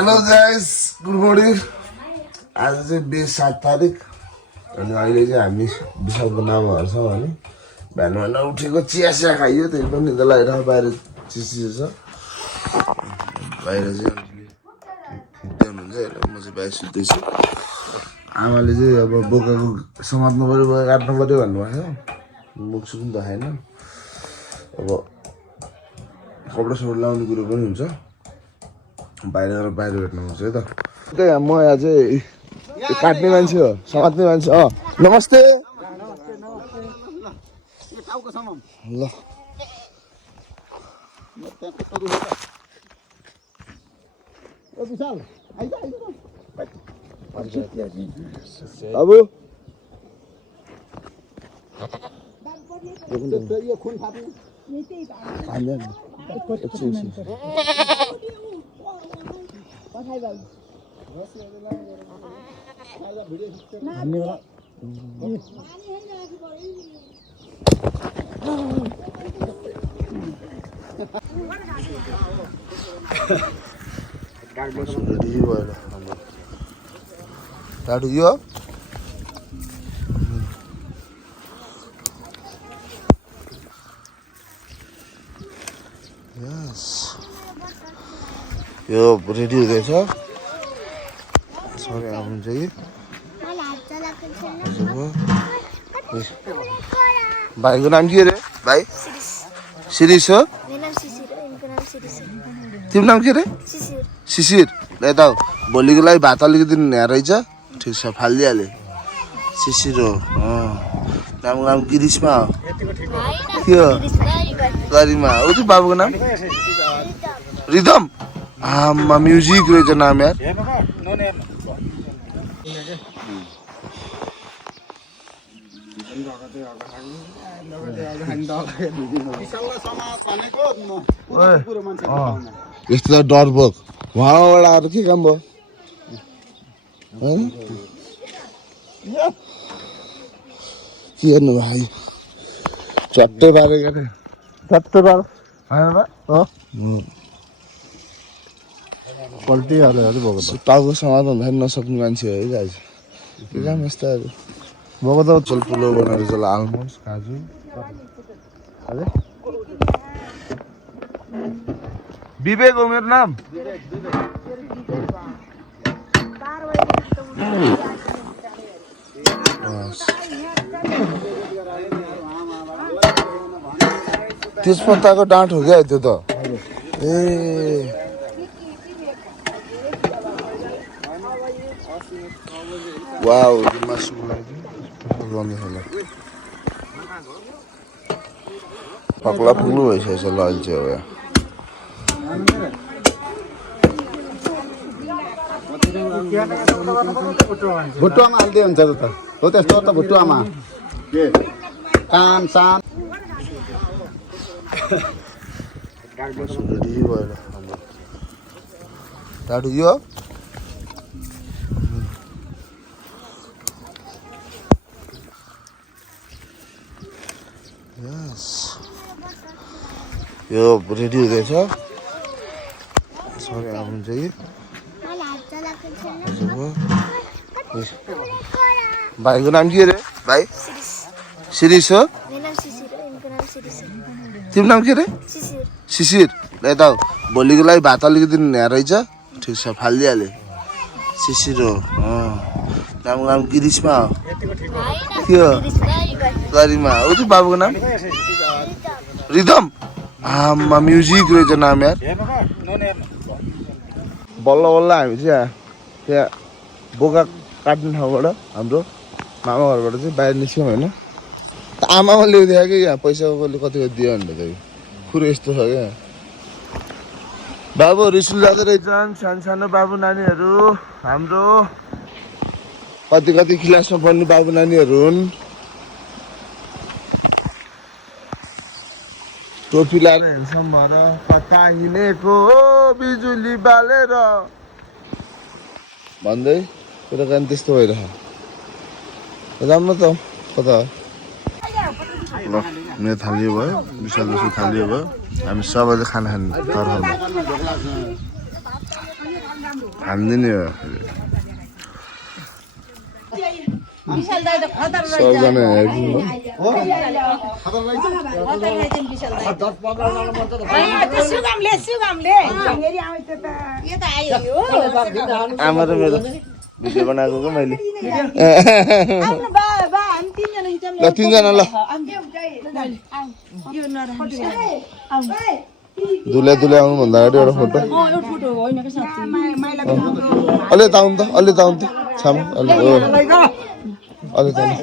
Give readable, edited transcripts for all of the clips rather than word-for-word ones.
Hello guys, good morning. आज चाहिँ 7 तारिक अनि अहिले चाहिँ हामी विशालको नामहरू छौँ भने बिहान बिहान उठेको चिया खाइयो, त्यही पनि निदा लागिरहेको। बाहिर चिसो छ, बाहिर चाहिँ हुनुहुन्छ होइन। म चाहिँ बाहिर सुत्दैछु। आमाले चाहिँ अब बोकाको समात्नु पऱ्यो, बोका काट्नु पऱ्यो भन्नुभएको थियो। मुख सुख पनि देखाएन। अब कपडा सपडा लाउने कुरो पनि हुन्छ, बाहिर भेट्नु हुन्छ है त। त्यही म यहाँ चाहिँ काट्ने मान्छे हो, समात्ने मान्छे। नमस्ते। ल बाबु टाढो यो यो रेडी हुँदैछ। सरी आउनु चाहिँ भाइको नाम के अरे? भाइ शिरिष हो। तिम्रो नाम के अरे? शिशिर। यता भोलिको लागि भात अलिकति यहाँ रहेछ। ठिक छ, फालिदिइहालेँ। शिशिर हो। नाम गिरिशमा हो। के हो? गरिमा हो। त्यो बाबुको नाम रिदम। आमा म्युजिक रहेछ नाम यार। यस्तो त डर बोक उहाँबाट आएर के काम भयो? के गर्नु भाइ? चट्टै पारेको थिएँ। चट्टै पार पल्टिहाल्यो भएको त। टाउको समाधान हुँदैन नसक्ने मान्छे हो है दाजु। के काम यस्तोहरू भएको त। चल पुलो बनाएर चल आलमोन्ड काजु। विवेक हो मेरो नाम। तेजपत्ताको डाँठ हो क्या त्यो त। ए वाउ, मासुको लागि पक्ला पुग्नु भइसकेछ ल अहिले चाहिँ। भुटुवामा हाल्दै हुन्छ त हो त्यस्तो त। भुटुवामा के कान सान रेडी भएर टाढो यो यो रेडी हुँदैछ। सरी आउनु चाहिँ भाइको नाम के अरे? भाइ शिरिष हो। तिम्रो नाम के अरे? शिशिर। यता भोलिको लागि भात अलिकति यहाँ रहेछ। ठिक छ, फालिदिइहालेँ। शिशिर हो। नाम गिरिशमा हो। के हो? गरिमा हो। त्यो बाबुको नाम रिदम। आमा म्युजिक रहेछ नाम यार। बल्ल बल्ल हामी चाहिँ त्यहाँ बोका काट्ने ठाउँबाट हाम्रो मामा घरबाट चाहिँ बाहिर निस्क्यौँ होइन। आमामा ल्याइदियो कि यहाँ पैसा कसले कति दियो भनेर चाहिँ कुरो यस्तो छ क्या। बाबुहरू स्कुल जाँदै रहेछन्, सानो सानो बाबु नानीहरू हाम्रो। कति क्लासमा पढ्ने बाबु नानीहरू हुन्। टोपी लाएर हेर्छौँ भएर कता हिँडेको बिजुली बालेर भन्दै कुरा कान त्यस्तो भइरह। राम्रो त कता ल मेरो थालियो भयो, विशाल जस्तो थालियो भयो। हामी सबैले खाना खाने तर्फमा हान्दिने हो विशाल दाइ त खतर रहेछ सबजना हेर्नु होइन त्यो सुगमले फेरि आउँछ त यो त आयो यो आमा र मेरो भिडियो बनाएको को मैले आउनु बा हामी तीनजना हिँड्छौँ ल तिनजना ल यो नराम्रो दुले दुले आउनु भन्दा अगाडि एउटा फोटो अलि ताउनु त अलि ताउनु त छाम अलि ओ अलि ताउनु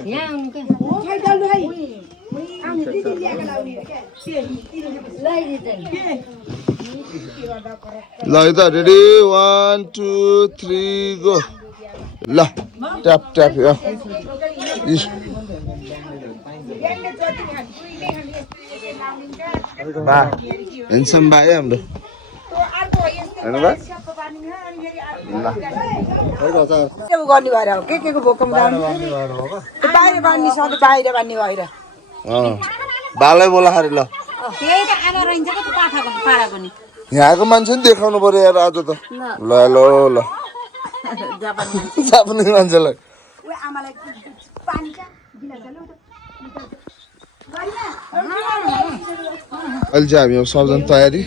ल त रेडी 1 2 3 गो ल ट्याप ट्याप यो बा हेन्सम बा है हाम्रो हैन बा गर्ने भएर हो के को भोकम जानु बाहिर बान्ने सधैँ बाहिर बान्ने भएर बालै बोला खरे ल त्यही त आमा रहन्छ त पाठाको पाडाको नि यहाँको मान्छे नि देखाउनु पर्यो यार आज त ल ल ल जापानी मान्छेलाई आमालाई पानी गिलास अहिले चाहिँ हामी अब सबजना तयारी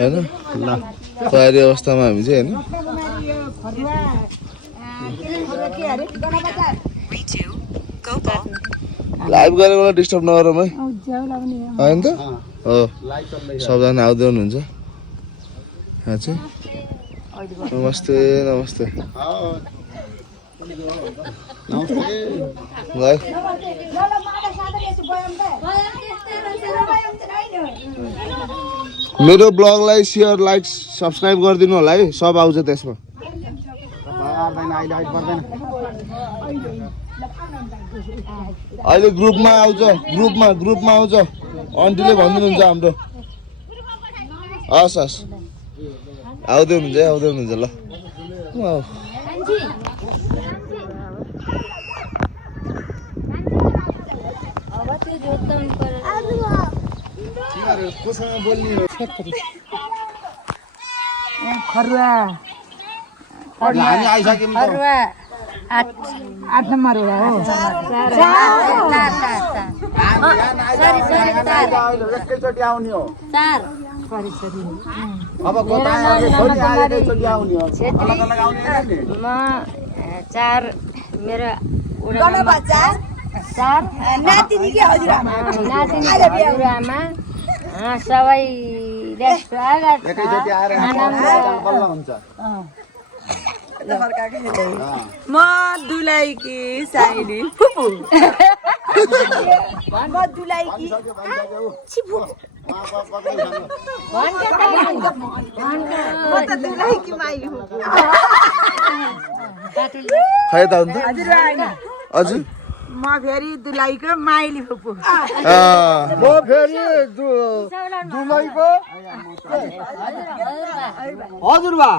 होइन ल तयारी अवस्थामा हामी चाहिँ होइन लाइभ गरेकोलाई डिस्टर्ब नगरौँ है होइन त हो सबजना आउँदै हुनुहुन्छ यहाँ चाहिँ नमस्ते नमस्ते ल मेरो ब्लगलाई सेयर लाइक सब्सक्राइब गरिदिनु होला है सब आउँछ त्यसमा अहिले ग्रुपमा आउँछ ग्रुपमा आउँछ आन्टीले भनिदिनुहुन्छ हाम्रो हस् हस् आउँदै हुनुहुन्छ ल खरुवा हामी आइसक्यौँ खरुवा 8 नम्बर हो एकैचोटि आउने हो अब एकैचोटि आउने हो म 4 मेरो नातिनी के हजुरआमा हजुरआमा सबैले स्वागत एकैचोटि आएर बल्ल हुन्छ म दुलाईकी साइली फुपू म दुलाईकी छिपू म त दुलाईकी माइली फुपू खै त अन्त हजुर म फेरि दुलाईको माइली फुपू म फेरि दुलैको हजुरबा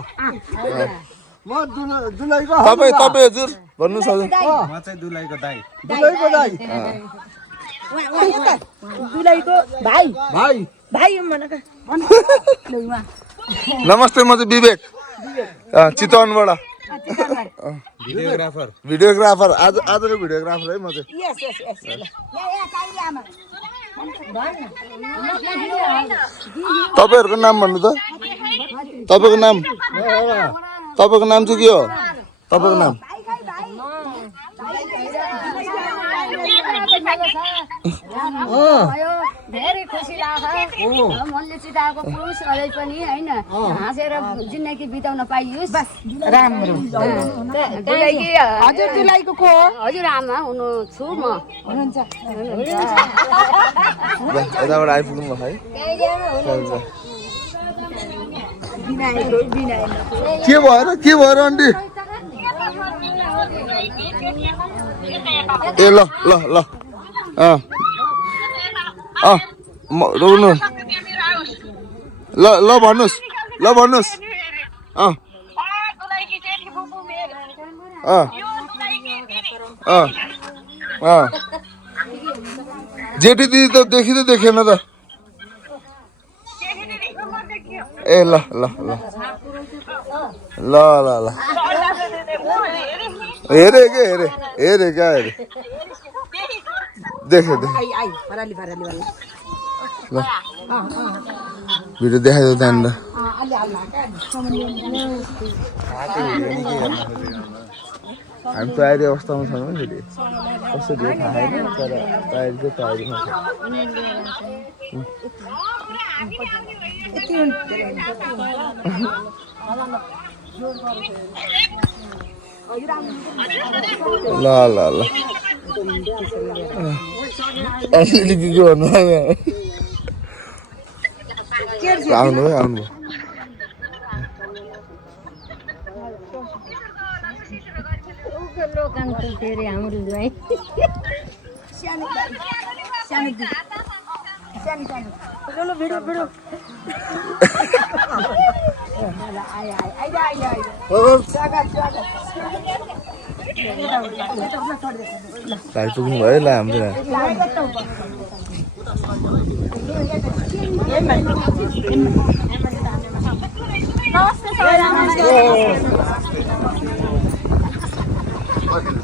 म दुलैको तपाईँ हजुर भन्नुहोस् हजुर म चाहिँ दुलाईको दाइ दुलैको दाइ दुलाईको भाइ भाइ भनेको नमस्ते म चाहिँ विवेक चितवनबाट भिडियोग्राफर आजको भिडियोग्राफर है म चाहिँ तपाईँहरूको नाम भन्नु त तपाईँको नाम चाहिँ के हो तपाईँको नाम धेरै खुसी लाग्यो मनले चिताएको पुरुष अझै पनि होइन हाँसेर जिन्दगी बिताउन पाइयोस् राम्रो हजुर दुलाईको को हो हजुरआमा हुनु छु म हुनुहुन्छ यताबाट आइपुग्नु भयो है के भएर आन्टी ए ल रोक्नु ल भन्नुहोस् जेठी दिदी त देखेन त ए ल ल ल ल हेरे के हेरे हेरे क्या हेरे देखे देखे आई आई फराली फराली वाला ल भिडियो देखाइदियो त्यहाँनिर अलि हाल्ला हामी तयारी अवस्थामा छौँ फेरि कसरी थाहा छैन तर तयारी चाहिँ तयारीमा छ ल ल ल अलिअलि के भन्नु आउनुभयो आउनुभयो लोकन त फेरि हाम्रो ज्वाइँ सानो सानो सानो सानो चलो भिडियो भिडियो आइ आइ आइ आइ आइ स्वागत स्वागत भाइ पुग्नु भयो ल हाम्रो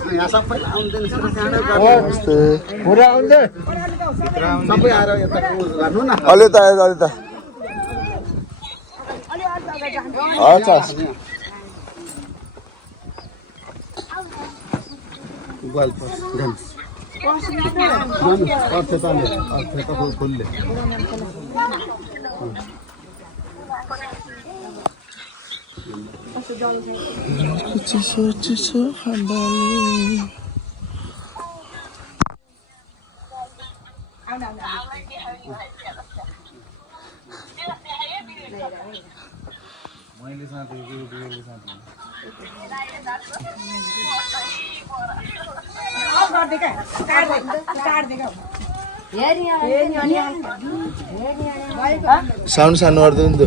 यहाँ सबै आउँदैन नमस्ते पुरा आउँदै सबै आएर यता गर्नु न अलि त आयो अलि त अच्छा गल्प अर्थ त फुलले कुछ सोच सो हमारे साउन्ड सानो गर्दैन त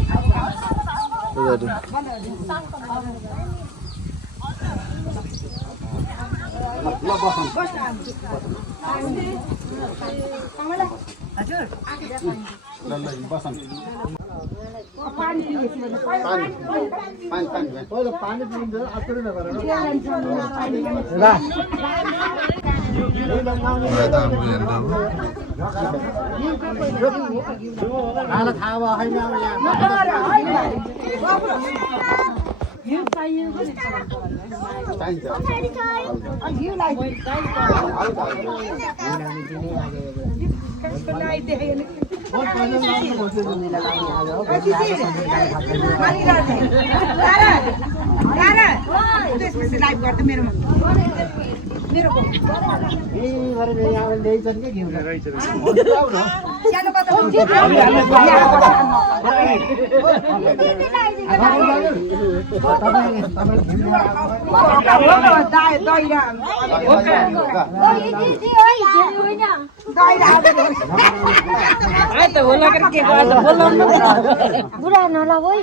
बुढा नला ओइ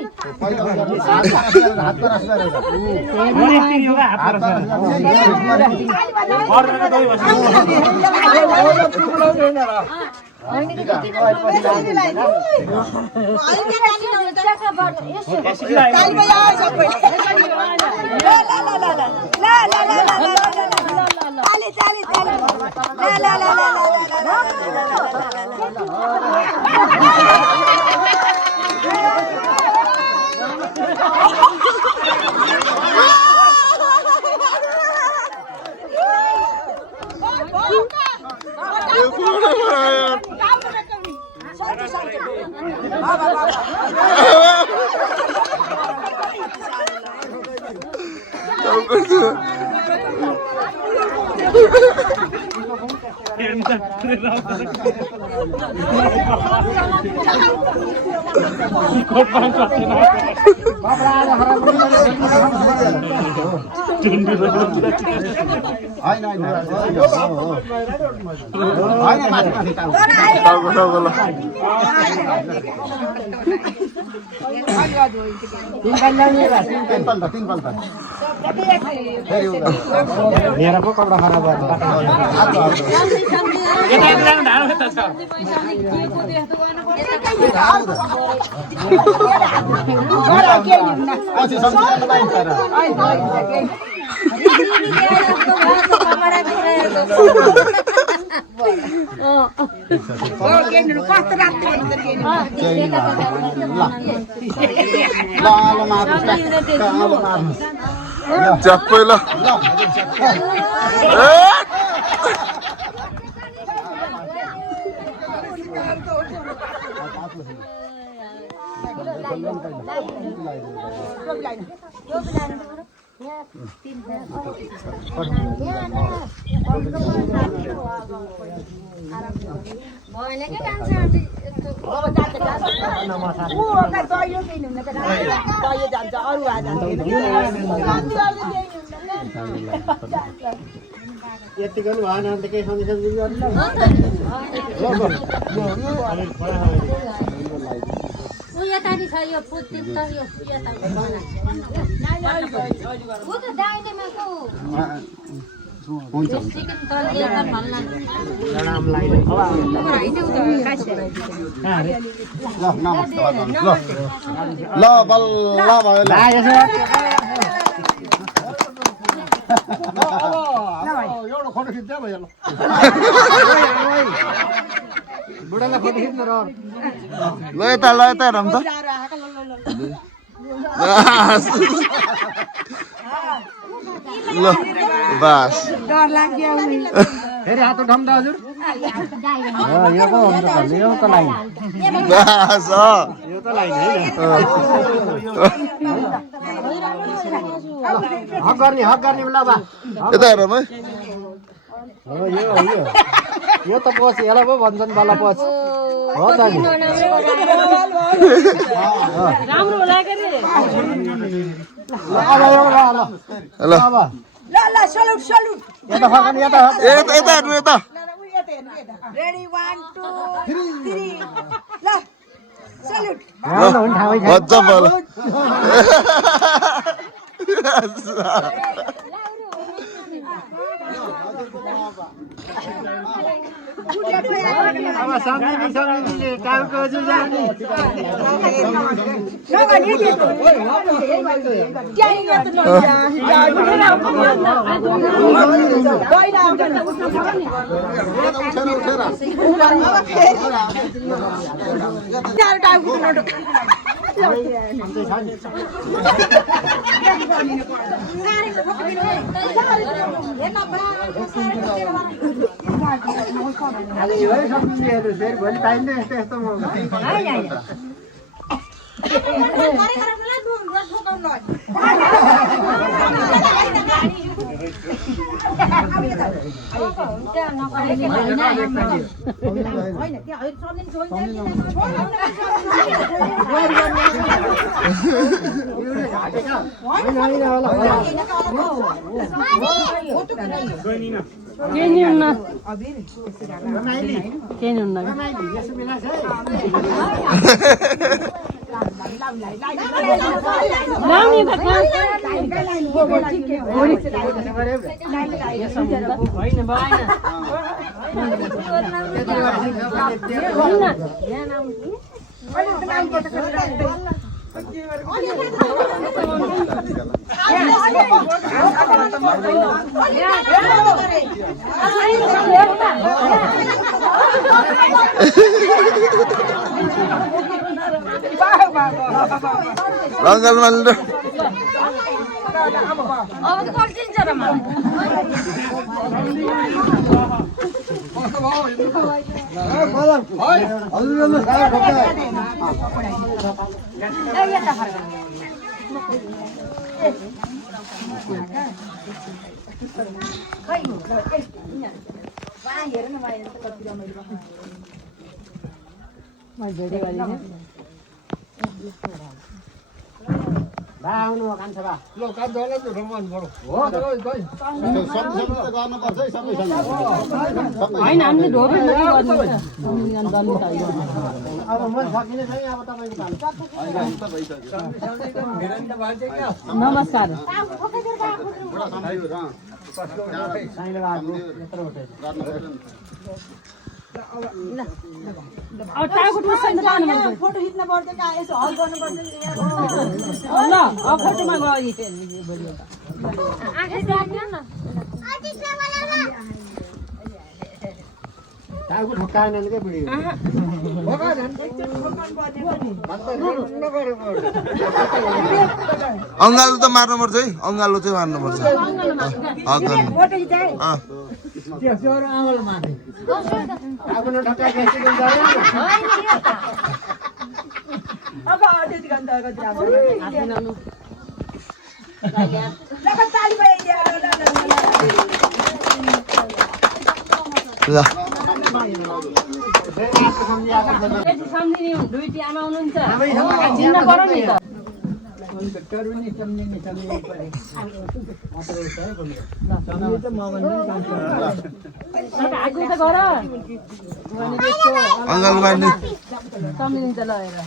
बाबा मेरा पो कपडा खराब भयो चप्पै ल यति गर्नु भएन अन्त केही सन्देश यतारी छ यो पुत्ती त यो यतारी उ त दाइनेमा को हुन्छ चिकन त यता भन्ला ल बल्ल भयो ल एउटा फोटो खिच्दै भयो बुढालाई फोटो खिच्नु र ल यता हेरौँ त ल बस डर लाग्यो फेरि हात उठाउँ त हजुर यो पो हुन्छ त यो त लाइन बस यो त लाइन है हक गर्ने ल बा यता हेरौँ है हो यो त पछि यसलाई पो भन्छन् बल्ल पछि हो त नि राम्रो होला के रे ल अब ल सल्युट सल्युट यता फर्कन यता यता हेर्नु यता रेडी 1 2 3 ल सल्युट मजा भयो अब सम्झिने टाउको जुझाउने फेरि भोलि पाइँदैन यस्तो यस्तो Langgal maldo. अब त पर्छिन्छ र मलाई बा आउनु कान्छ बा ल कान्छालाई झुठो मन परो हो त गइ सबै त गर्नुपर्छ है सबैसँग होइन हामीले ढोका अब म सकिने छैन अब तपाईको पालो नमस्कार साइले बाबु यत्रो उठे फोटो खिच्न पर्छ का यसो हल गर्नु पर्छ ल अब फोटोमा गयो टाउको ठोक्काएन नि के बुढी अङ्गालो त मार्नुपर्छ है अङ्गालो चाहिँ मार्नुपर्छ फोटो खिचाइ त्यो आमाले माथे टाउको नठोक्काए के गर्छ अब त्यति गन्त कति राम्रो ताली बजाइदिया ल सम्झिने दुईटी आमा हुनुहुन्छ चिन्न पर्यो नि त आगो त गर अङ्गालो मार्ने सम्झिन्छ ल हेर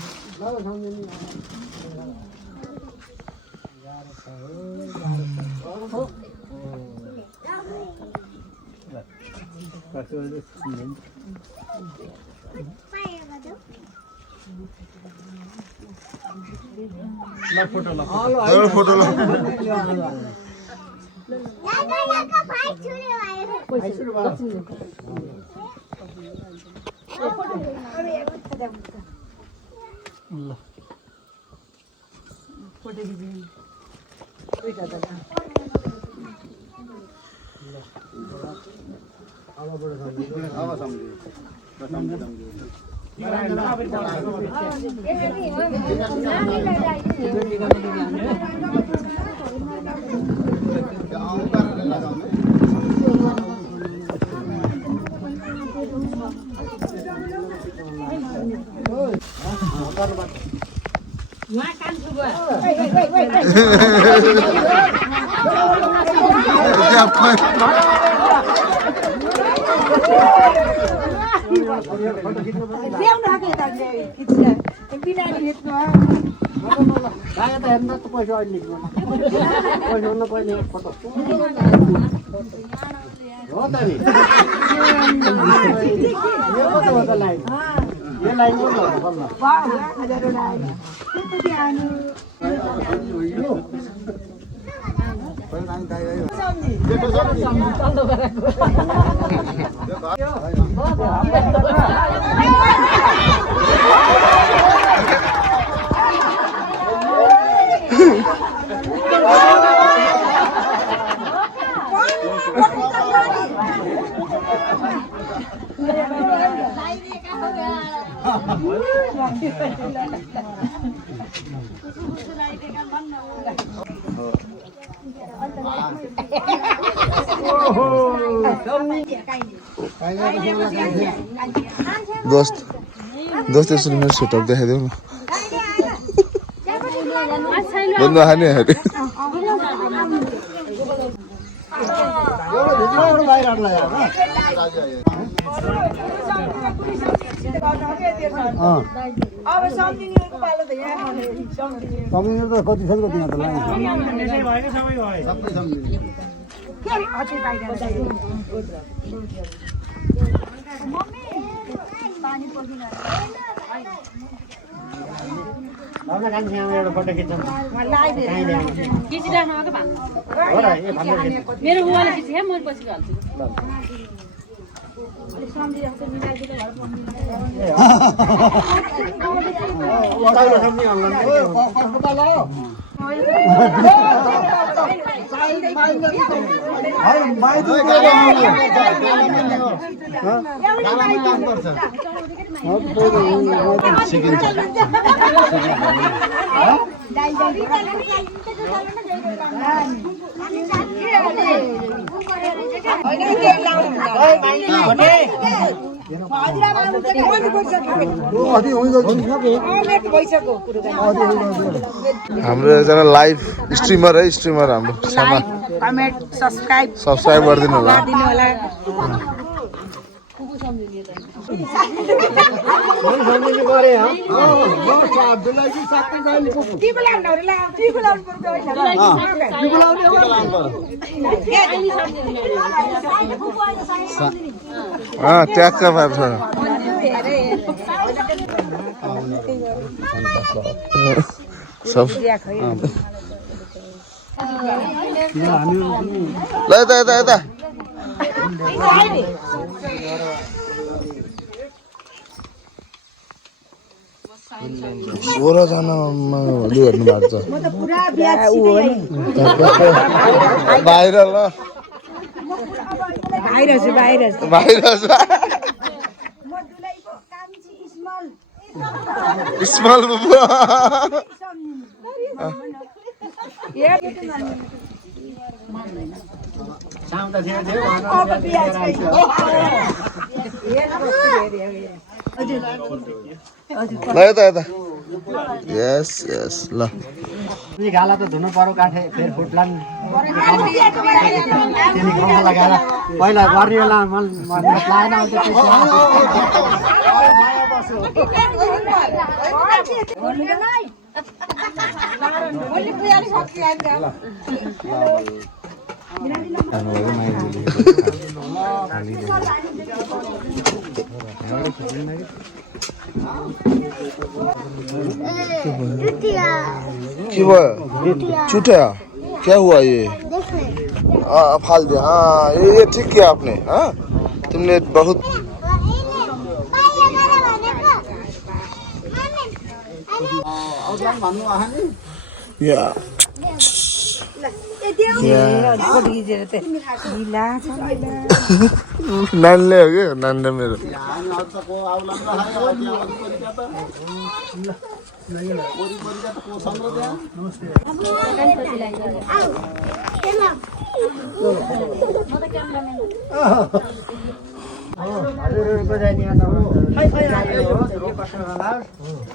फोटो ल ल्याउनु आके त खिच्न बिना खिच्नु गाए त हेर्न त पैसा अहिले निक्ल्नु पैसा हुन पहिले फोटो हो त नि यो कस्तो हो त लाइन यो लाइन हो बल्ल दोस्त दोस्त यसरी मेरो सेटअप देखाइदेऊ न बन्द खाने अरे अब सम्झिनेको पालो त यहाँ सम्झिनु त कति छ कति त लाइन सबै सम्झिनु के अरे अझै बाहिर लाउन कान्छ यहाँ एउटा फोटो खिच्नु खिचिराख्नु आएको भन्नु हो र ए भन्दै मेरो बुवाले खिचे म पछि हाल्छु उताउलो सम्झि आउनु हाम्रो एकजना लाइभ स्ट्रिमर है स्ट्रिमर हाम्रो कमेन्ट सब्सक्राइब गरिदिनु होला ट्याक्क पार्छ सब ल यता यता यता सोह्र जनामा अलि हेर्नु भएको छ बाहिर ल भाइरस स्मल ल यता यता यस यस ल गाला त धुनु पर्यो काठे फेरि फुट्ला नि लगाएर पहिला गर्ने बेला लाएन क्या हुआ चुटिया क्या हुआ ये फाल दिया हाँ ये ठीक किया आपने हाँ तुमने बहुत या नानले हो क्या नानले मेरो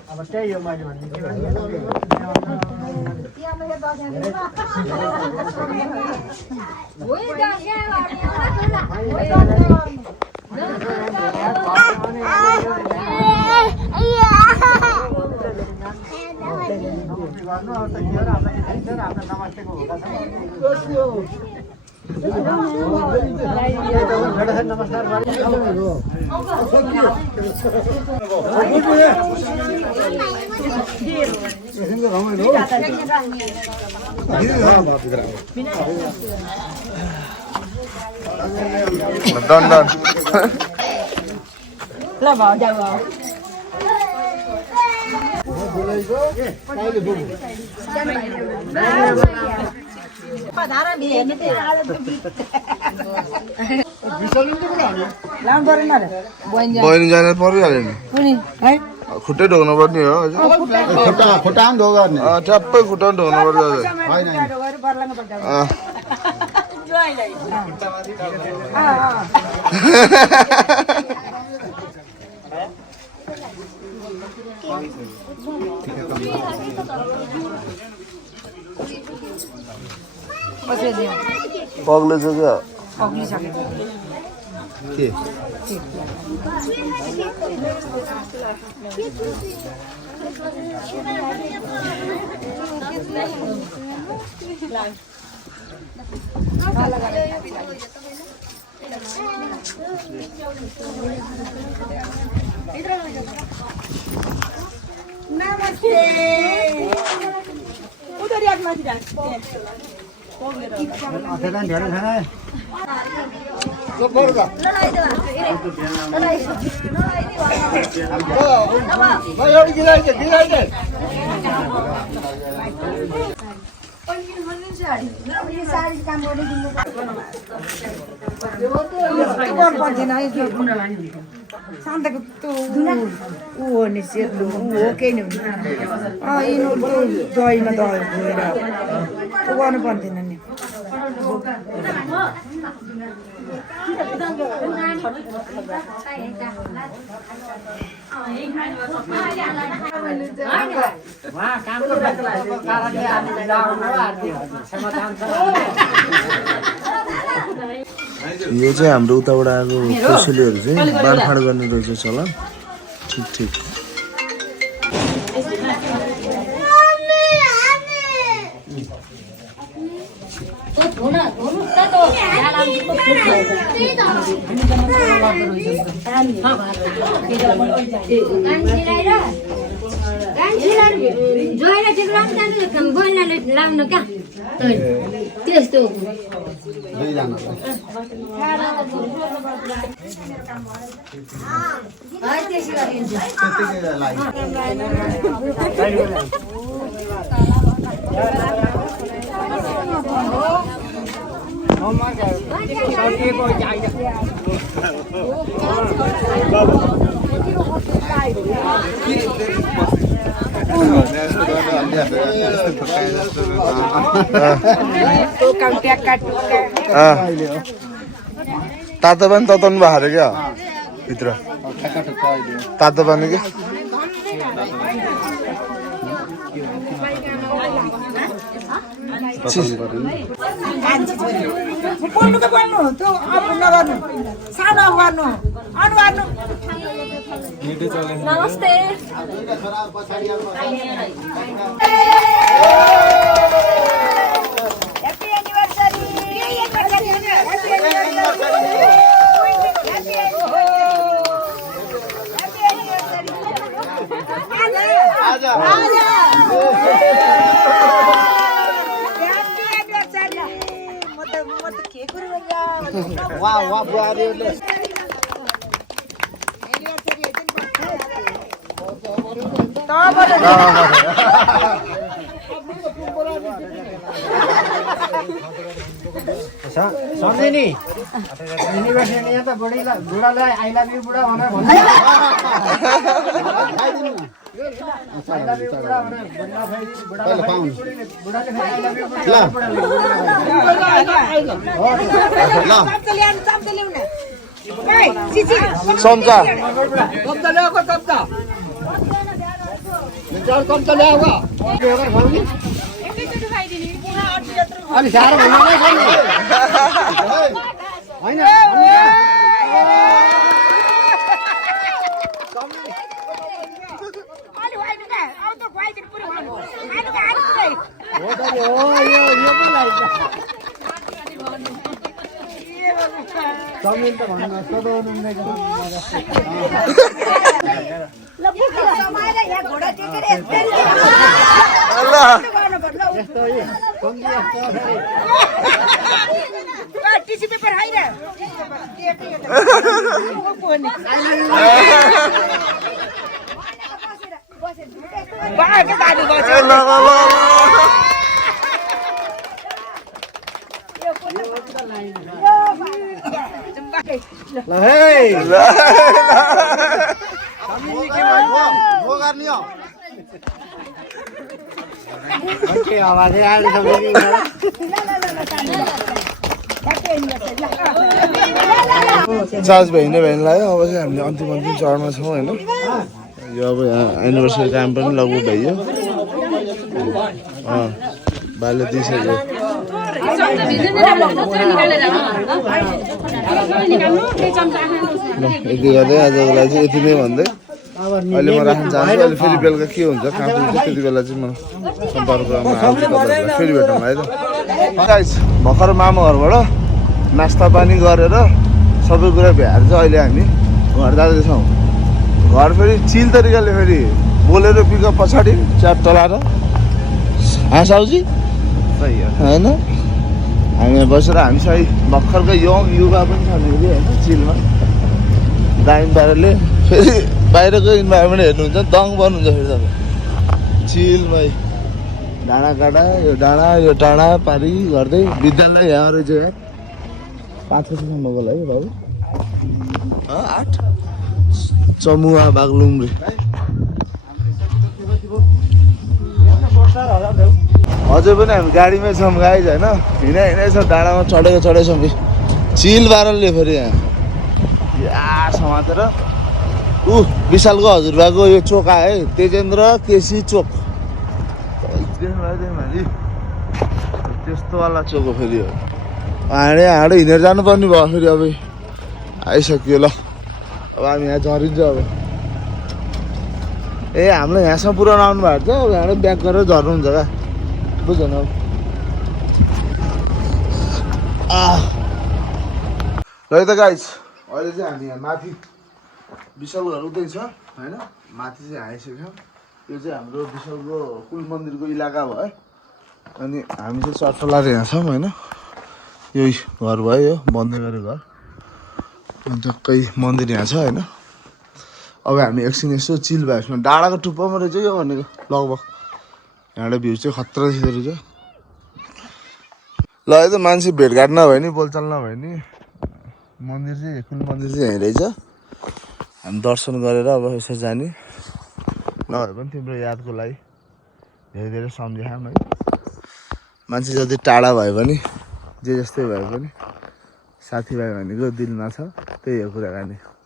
अब त्यही हो मैले Done. ल भाउ जाऊ बहिनी जान परिहाल्यो नि खुट्टै ढोग्नु पर्ने हो खुट्टा पनि ढो गर्ने ठ्याप्पै खुट्टा ढोग्नु पर्छ पग्लेछ क्या के नमस्ते उधर याद माथि राख शान्तको त्यो ऊ हो नि सेक्नु ऊ हो केही नि हुन्छ यिनीहरू दहीमा दही धोएर ऊ गर्नु पर्दैन नि उहाँ काम गर्नको कारणले हामीले लगाउनु आर्थिक समाधान छ यो चाहिँ हाम्रो उताबाट आएको कोसेलीहरू चाहिँ बाँडफाँड गर्ने रहेछ चलन ठिक ठिक जोइला ठिक बोल्नाले लाउनु क्या त्यस्तो तातो पनि तताउनु भएको अरे क्या भित्र तातो पनि क्या बोल्नुको बोल्नु त्यो अफ नगर्नु साउन्ड अफ गर्नु अन गर्नु नमस्ते ह्यापी एनिभर्सरी वाह वाह बुहारीहरूले सम्झिनी युनिभर्सिटी यहाँ त बुढालाई आई लभ यु बुढा भनेर भन्नु आई लभ यु बुढा भनेर बुढाले आई लभ यु सम्झा अनि साह्रो भन्नु होइन चमिन त भन्नु सदाउनु टिस्यु पेपर होइन आवाजै आयो चार्ज भइने लाग्यो अब चाहिँ हामीले अन्तिम चरणमा छौँ होइन यो अब यहाँ एनिभर्सरी काम पनि लगभग भइयो बाले दिइसक्यो यति गर्दै आजको लागि चाहिँ यति नै भन्दै अहिले म राख्न चाहन्छु अहिले फेरि बेलुका के हुन्छ कहाँ पुग्छ त्यति बेला चाहिँ म सम्पर्कमा आउँछु तपाईँहरूलाई फेरि भेटौँ है त गाइस भर्खर मामा घरबाट नास्ता पानी गरेर सबै कुरा भ्याएर चाहिँ अहिले हामी घर जाँदैछौँ घर फेरि चिल तरिकाले फेरि बोलेर पिकअप पछाडि च्याट चलाएर हाँसाउजी होइन हामी बसेर हामीसँग भर्खरको यङ युवा पनि छ फेरि होइन चिलमा दामी पाराले फेरि बाहिरको इन्भाइरोमेन्ट हेर्नुहुन्छ दङ बन्नुहुन्छ फेरि तपाईँ चिलमै डाँडा काँडा यो डाँडा पारी गर्दै विद्यालय यहाँ रहेछ यार 5 वर्षसम्मको लागि बाबु 8 चमुवा बागलुङ रे अझै पनि हामी गाडीमै छौँ गाइज होइन हिँडै छौँ डाँडामा चढेको छौँ चिल पाराले फेरि यहाँ समातेर विशालको हजुरबाको यो चोक आयो है तेजेन्द्र केसी चोक त्यस्तोवाला चोक हो फेरि हो हाँडे हिँडेर जानुपर्ने भयो फेरि अब आइसक्यो ल अब हामी यहाँ झरिन्छ अब ए हामीलाई यहाँसम्म पुऱ्याउनु आउनु भएको थियो अब यहाँबाट ब्याक गरेर झर्नुहुन्छ क्या बुझ्दैन अब ल त गाइस अहिले चाहिँ हामी यहाँ माथि विशाल घर उतै छ होइन माथि चाहिँ आइसक्यौँ यो चाहिँ हाम्रो विशालको कुल मन्दिरको इलाका भयो है अनि हामी चाहिँ चट्टलाएर यहाँ छौँ होइन यही घर भयो यो बन्दै गरेको घर अनि टक्कै मन्दिर यहाँ छ होइन अब हामी एकछिन यसो चिल भएको छौँ डाँडाको टुप्पोमा रहेछ यो भनेको लगभग यहाँबाट भ्यू चाहिँ खतरा देख्दो रहेछ ल है त मान्छे भेटघाट नभए नि बोलचाल नभए नि मन्दिर चाहिँ कुन मन्दिर चाहिँ यहीँ रहेछ हामी दर्शन गरेर अब यसो जाने नभए पनि तिम्रो यादको लागि धेरै धेरै सम्झाऊँ है मान्छे जति टाढा भए पनि जे जस्तै भए पनि साथीभाइ भनेको दिलमा छ त्यही हो कुराकानी